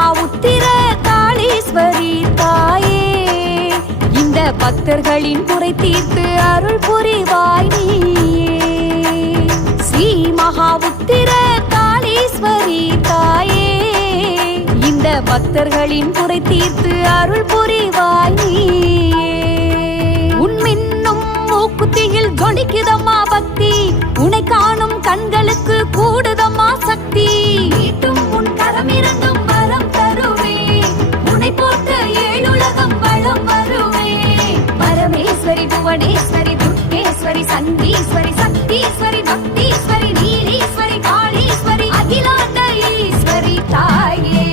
மகா உத்திர காளீஸ்வரி தாயே, இந்த பக்தர்களின் குறை தீர்த்து அருள் புரிவாய் நீயே. ஸ்ரீ மகா உத்திர காளீஸ்வரி தாயே, இந்த பக்தர்களின் குறை தீர்த்து அருள் புரிவாய் நீயே. உன்மின்னும் மூக்குத்தியில் ஜொலிக்குதம்மா பக்தி, உனை காணும் கண்களுக்கு கூடுதம்மா சக்தி. மீட்டும் உன் கரம் இரண்டும் வரம் தருவே, உனை போட்ட ஏழுலகம் வளம் வருவே. பரமேஸ்வரி புவனேஸ்வரி துர்கேஸ்வரி சங்கீஸ்வரி சக்தீஸ்வரி பக்தீஸ்வரி நீலீஸ்வரி காளீஸ்வரி அகிலாண்ட ஈஸ்வரி தாயே.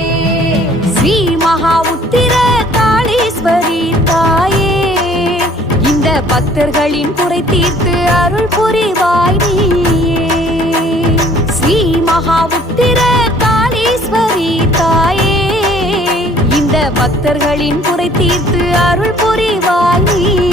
ஸ்ரீ மகா உத்திர காளீஸ்வரி தாயே, இந்த பக்தர்களின் குறை தீர்த்து அருள் புரிவாய் நீயே. ஸ்ரீ மகா உத்திர காளீஸ்வரி தாயே, இந்த பக்தர்களின் குறை தீர்த்து அருள் புரிவாய் நீயே.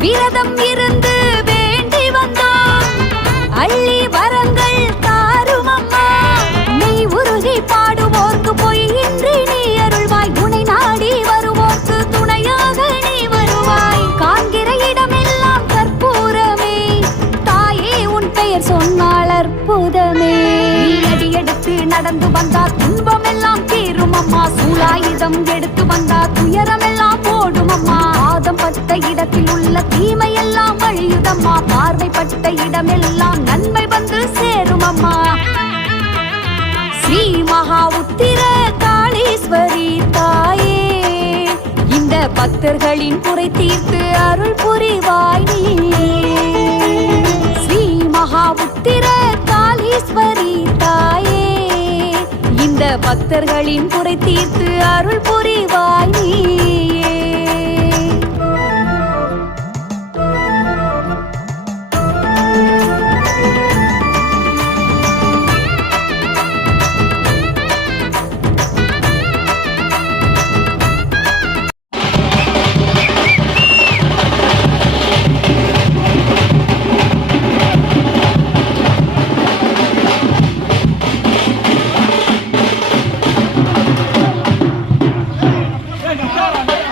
விரதம் இருந்து வேண்டி வந்தோம், அள்ளி வரங்கள் தாரும் அம்மா. மெய் உருகி பாடுவோர்க்கு பொய் இன்றி நீ அருள்வாய், துணை நாடி வருவோர்க்கு துணையாக நீ வருவாய். காண்கிற இடமெல்லாம் கற்பூரமே தாயே, உன் பெயர் சொன்னால் அற்புதமே. நீ அடி எடுத்து நடந்து வந்தார் துன்பம் எல்லாம் தீரும் அம்மா, சூலாயுதம் எடுத்து வந்தார் துயரமெல்லாம் போடும் அம்மா. பாதம் பட்ட இடத்தில் உள்ள தீமை எல்லாம் வழியுதம்மா, பார்வைப்பட்ட இடமெல்லாம் நன்மை வந்து சேரும் அம்மா. ஸ்ரீ மகா உத்திர காளீஸ்வரி தாயே, இந்த பக்தர்களின் குறை தீர்த்து அருள் புரிவாய் நீயே. ஸ்ரீ மகா உத்திர காளீஸ்வரி தாயே, இந்த பக்தர்களின் குறை தீர்த்து அருள் புரிவாய் நீயே. Go!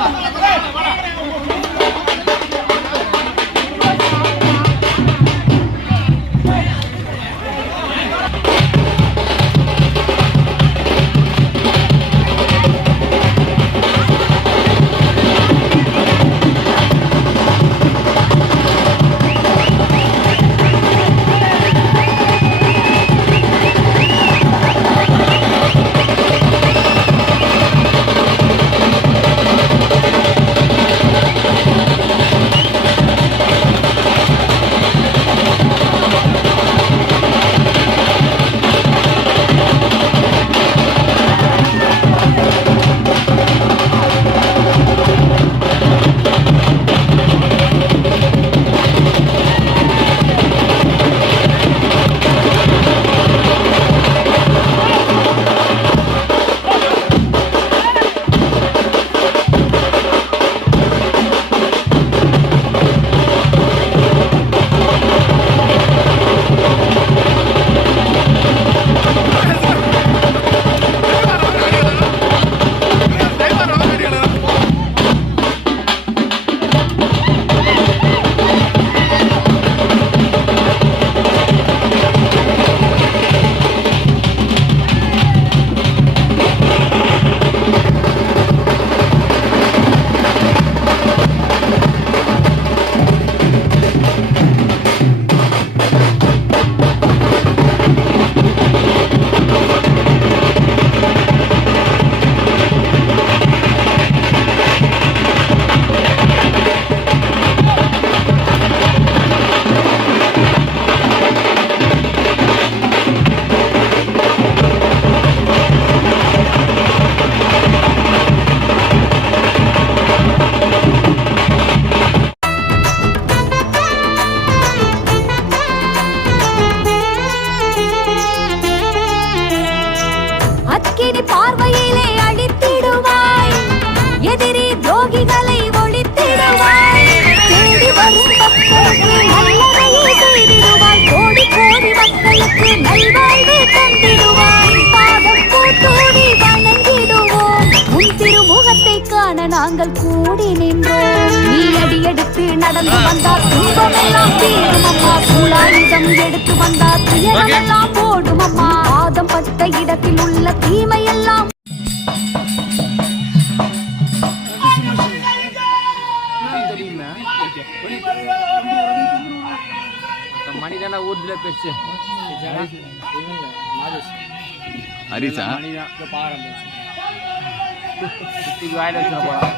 வந்தா துன்பமெல்லாம் தீரும் அம்மா. சூலாயுதம் எடுத்து வந்தா துயரமெல்லாம் போடும் அம்மா. பாதம் பட்ட இடத்தில் உள்ள தீமையெல்லாம் மணிதான ஊர்ல பெருசு ஹரிசா வாயில வச்சு போலாம்.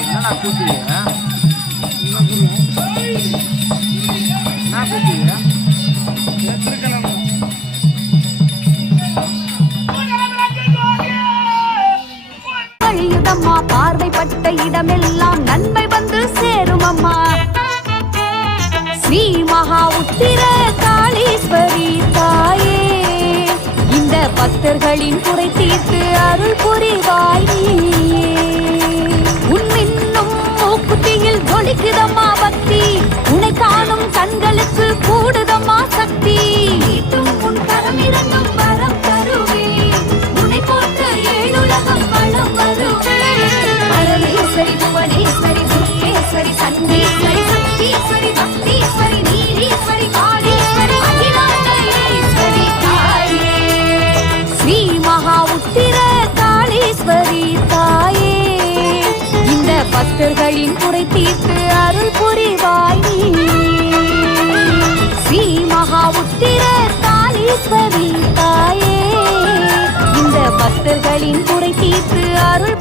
என்னடா கூட்டிங்க என்ன கூட்டிங்க அம்மா. பார்வைப்பட்ட இடமெல்லாம் நன்மை வந்து சேரும் அம்மா. ஸ்ரீ மகா உத்திர காளீஸ்வரி தாயே, இந்த பக்தர்களின் குறை தீர்த்து அருள் புரிவாய் நீயே. உன்னின்னும் மூக்குத்தியில் ஜொலிக்குதம்மா பக்தி, உன்னை காணும் கண்களுக்கு கூடுதம்மா சக்தி. உன் கரம் இரண்டும் வரம் தருவே, உன்னை போட்ட ஏழுலகம் வளம் வருவே. பரமேஸ்வரி புவனேஸ்வரி சுரேஸ்வரி சண்டீஸ்வரி சக்தீஸ்வரி பக்தீஸ்வரி நீலீஸ்வரி காளீஸ்வரி அகிலாண்டேஸ்வரி தாயே. ஸ்ரீ மகா உத்திர காளீஸ்வரி தாயே, இந்த பக்தர்களின் குறை தீர்த்து அருள் புரிவாய் நீயே. ஸ்ரீ மகா உத்திர காளீஸ்வரி தாயே, இந்த பக்தர்களின் குறை தீர்த்து அருள்